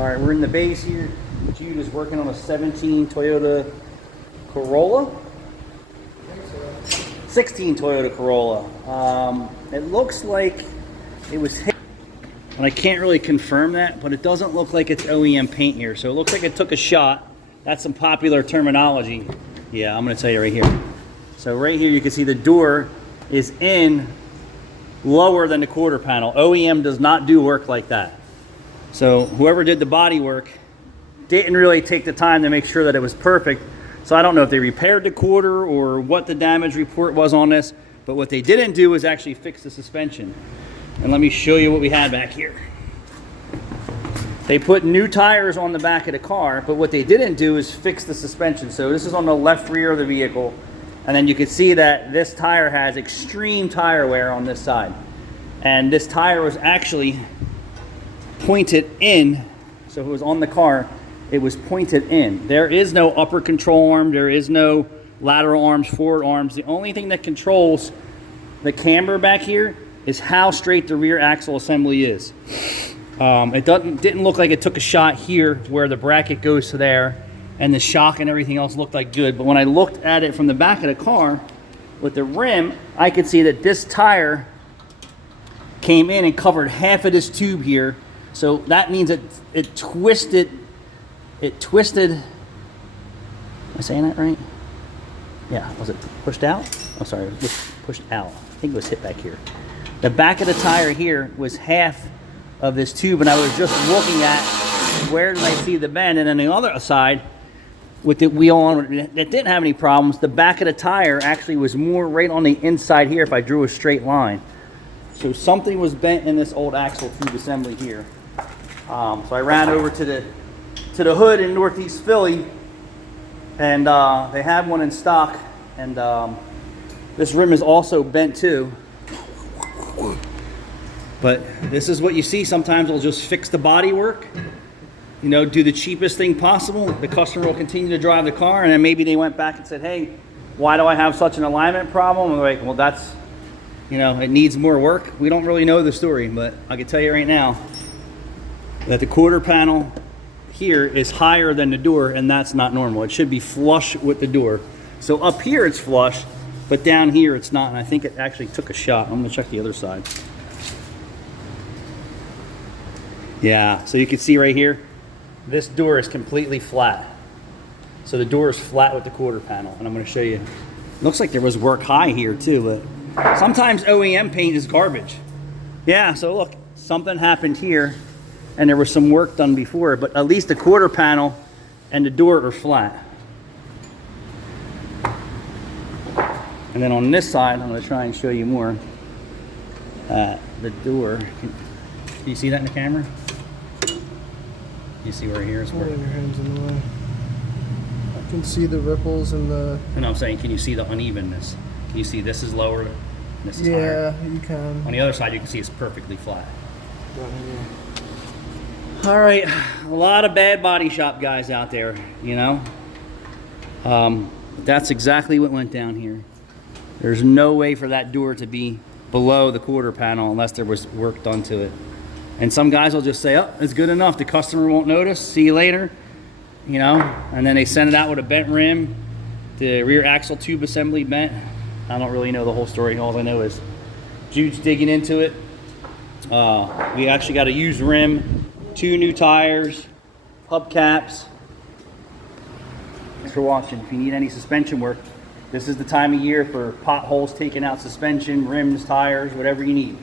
All right, we're in the base here. Jude is working on a 17 Toyota Corolla. 16 Toyota Corolla. It looks like it was hit, and I can't really confirm that, but it doesn't look like it's OEM paint here. So it looks like it took a shot. That's some popular terminology. Yeah, I'm gonna tell you right here. So right here you can see the door is in lower than the quarter panel. OEM does not do work like that. So whoever did the body work didn't really take the time to make sure that it was perfect. So I don't know if they repaired the quarter or what the damage report was on this, but what they didn't do is actually fix the suspension. And let me show you what we had back here. They put new tires on the back of the car, but what they didn't do is fix the suspension. So this is on the left rear of the vehicle. And then you can see that this tire has extreme tire wear on this side. And this tire was actually pointed in. So if it was on the car, it was pointed in. There is no upper control arm. There is no lateral arms, forward arms. The only thing that controls the camber back here is how straight the rear axle assembly is. It didn't look like it took a shot here where the bracket goes to there and the shock and everything else looked like good. But when I looked at it from the back of the car with the rim, I could see that this tire came in and covered half of this tube here. So that means it twisted. Am I saying that right? Yeah, was it pushed out? I'm sorry, it was pushed out. I think it was hit back here. The back of the tire here was half of this tube, and I was just looking at where did I see the bend, and then the other side with the wheel on that didn't have any problems. The back of the tire actually was more right on the inside here if I drew a straight line. So something was bent in this old axle tube assembly here. So I ran over to the hood in Northeast Philly, and they have one in stock, and this rim is also bent too. But this is what you see. Sometimes they'll just fix the body work, you know, do the cheapest thing possible. The customer will continue to drive the car, and then maybe they went back and said, hey, why do I have such an alignment problem? And they're like, well, that's, you know, it needs more work. We don't really know the story, but I can tell you right now that the quarter panel here is higher than the door, and that's not normal. It should be flush with the door. So up here it's flush, but down here it's not, and I think it actually took a shot. I'm gonna check the other side. Yeah, so you can see right here, this door is completely flat. So the door is flat with the quarter panel, and I'm gonna show you. It looks like there was work high here too, but sometimes OEM paint is garbage. Yeah, so look, something happened here, and there was some work done before, but at least the quarter panel and the door are flat. And then on this side, I'm gonna try and show you more. The door, can you see that in the camera? You see where here is working? Your hands in the way. I can see the ripples and the... And I'm saying, can you see the unevenness? Can you see this is lower, this is higher? Yeah, you can. On the other side, you can see it's perfectly flat. All right, a lot of bad body shop guys out there, you know? That's exactly what went down here. There's no way for that door to be below the quarter panel unless there was work done to it. And some guys will just say, oh, it's good enough. The customer won't notice. See you later. You know, and then they send it out with a bent rim. The rear axle tube assembly bent. I don't really know the whole story. All I know is Jude's digging into it. We actually got a used rim, 2 new tires, hubcaps. Thanks for watching. If you need any suspension work, this is the time of year for potholes, taking out suspension, rims, tires, whatever you need.